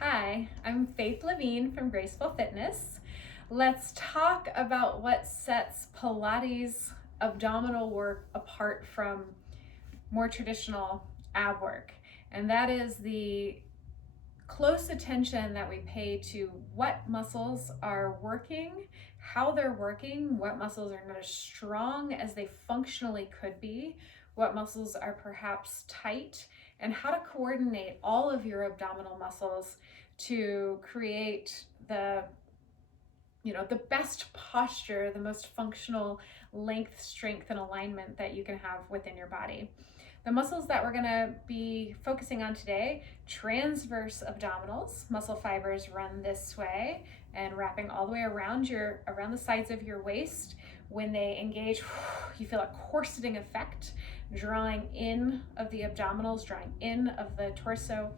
Hi, I'm Faith Levine from Graceful Fitness. Let's talk about what sets Pilates abdominal work apart from more traditional ab work. And that is the close attention that we pay to what muscles are working, how they're working, what muscles are not as strong as they functionally could be, what muscles are perhaps tight, and how to coordinate all of your abdominal muscles to create the best posture, the most functional length, strength, and alignment that you can have within your body. The muscles that we're gonna be focusing on today: transverse abdominals. Muscle fibers run this way and wrapping all the way around the sides of your waist. When they engage, you feel a corseting effect, drawing in of the abdominals, drawing in of the torso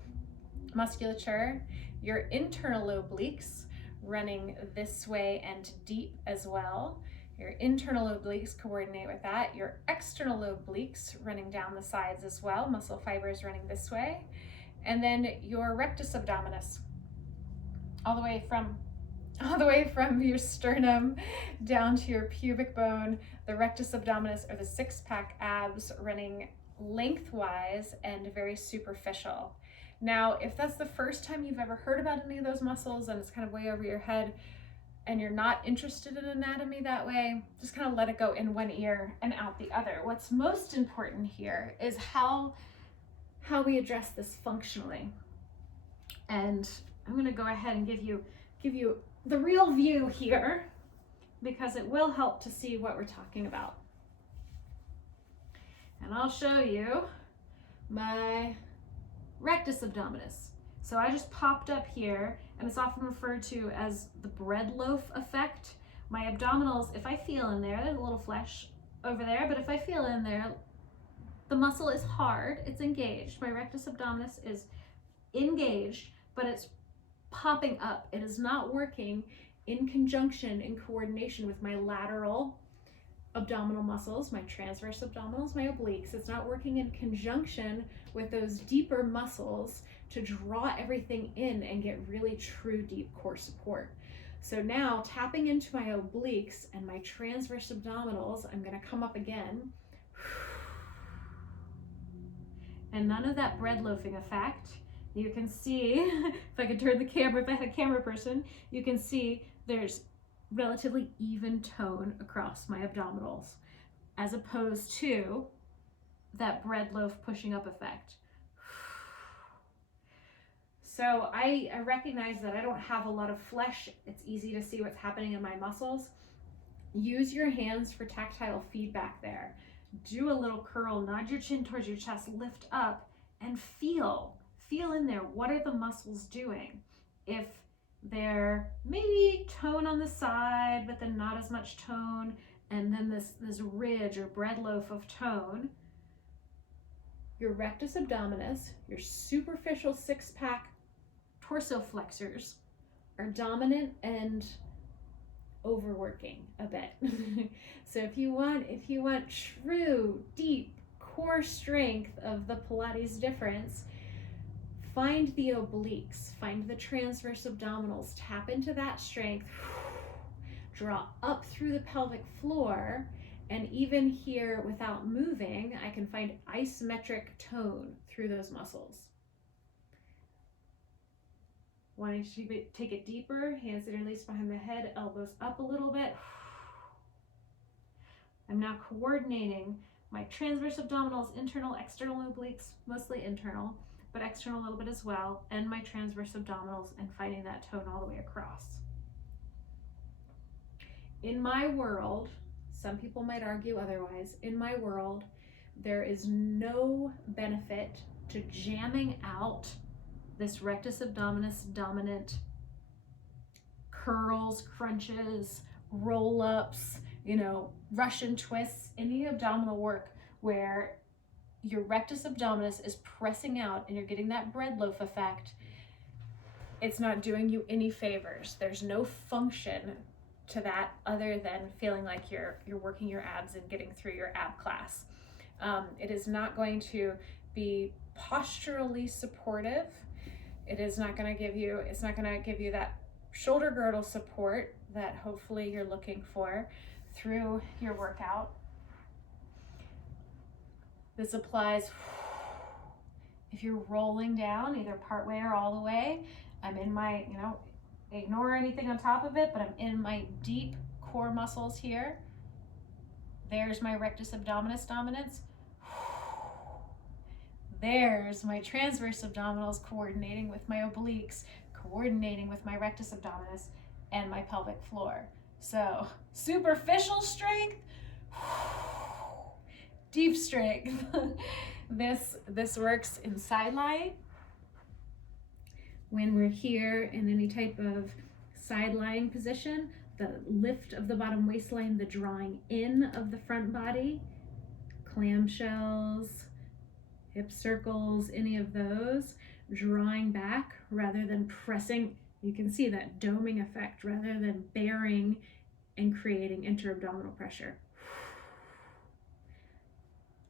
musculature. Your internal obliques running this way and deep as well. Your internal obliques coordinate with that. Your external obliques running down the sides as well, muscle fibers running this way. And then your rectus abdominis, all the way from your sternum down to your pubic bone. The rectus abdominis, or the six-pack abs, running lengthwise and very superficial. Now, if that's the first time you've ever heard about any of those muscles and it's kind of way over your head and you're not interested in anatomy that way, just kind of let it go in one ear and out the other. What's most important here is how we address this functionally. And I'm going to go ahead and give you the real view here, because it will help to see what we're talking about. And I'll show you my rectus abdominis. So I just popped up here, and it's often referred to as the bread loaf effect. My abdominals, if I feel in there, there's a little flesh over there, but if I feel in there, the muscle is hard, it's engaged. My rectus abdominis is engaged, but it's popping up. It is not working in conjunction, in coordination with my lateral abdominal muscles, my transverse abdominals, my obliques. It's not working in conjunction with those deeper muscles to draw everything in and get really true deep core support. So now, tapping into my obliques and my transverse abdominals, I'm going to come up again. And none of that bread loafing effect. You can see, if I could turn the camera, if I had a camera person, you can see there's relatively even tone across my abdominals, as opposed to that bread loaf pushing up effect. So I recognize that I don't have a lot of flesh. It's easy to see what's happening in my muscles. Use your hands for tactile feedback there. Do a little curl, nod your chin towards your chest, lift up, and feel in there. What are the muscles doing? If they're maybe tone on the side, but then not as much tone, and then this ridge or bread loaf of tone, your rectus abdominis, your superficial six-pack torso flexors, are dominant and overworking a bit. So if you want true deep core strength of the Pilates difference, find the obliques, find the transverse abdominals, tap into that strength, draw up through the pelvic floor, and even here without moving, I can find isometric tone through those muscles. Wanting to take it deeper, hands interlaced behind the head, elbows up a little bit. I'm now coordinating my transverse abdominals, internal, external obliques, mostly internal, but external a little bit as well, and my transverse abdominals, and finding that tone all the way across. In my world, some people might argue otherwise, in my world, there is no benefit to jamming out this rectus abdominis dominant curls, crunches, roll-ups, Russian twists, any abdominal work where your rectus abdominis is pressing out and you're getting that bread loaf effect. It's not doing you any favors. There's no function to that other than feeling like you're working your abs and getting through your ab class. It is not going to be posturally supportive. it's not going to give you that shoulder girdle support that hopefully you're looking for through your workout. This applies if you're rolling down either part way or all the way. I'm in my, ignore anything on top of it, but I'm in my deep core muscles here. There's my rectus abdominis dominance. There's my transverse abdominals coordinating with my obliques, coordinating with my rectus abdominis and my pelvic floor. So superficial strength, deep strength. This works in side lying. When we're here in any type of side lying position, the lift of the bottom waistline, the drawing in of the front body, clamshells, hip circles, any of those, drawing back rather than pressing. You can see that doming effect rather than bearing and creating inter-abdominal pressure.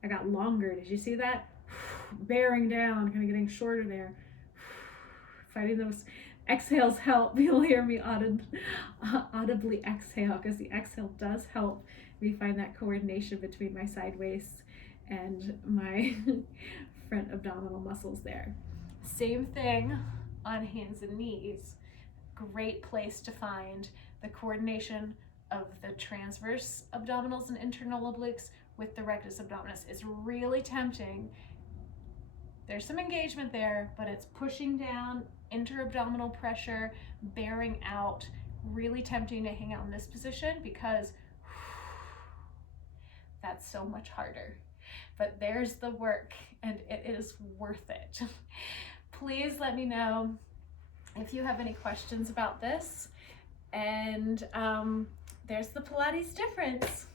I got longer, did you see that? Bearing down, kind of getting shorter there. Fighting those exhales help. You'll hear me audibly exhale because the exhale does help me find that coordination between my side waist and my front abdominal muscles there. Same thing on hands and knees. Great place to find the coordination of the transverse abdominals and internal obliques with the rectus abdominis. It's really tempting. There's some engagement there, but it's pushing down, inter-abdominal pressure, bearing out. Really tempting to hang out in this position because that's so much harder. But there's the work, and it is worth it. Please let me know if you have any questions about this. And there's the Pilates difference.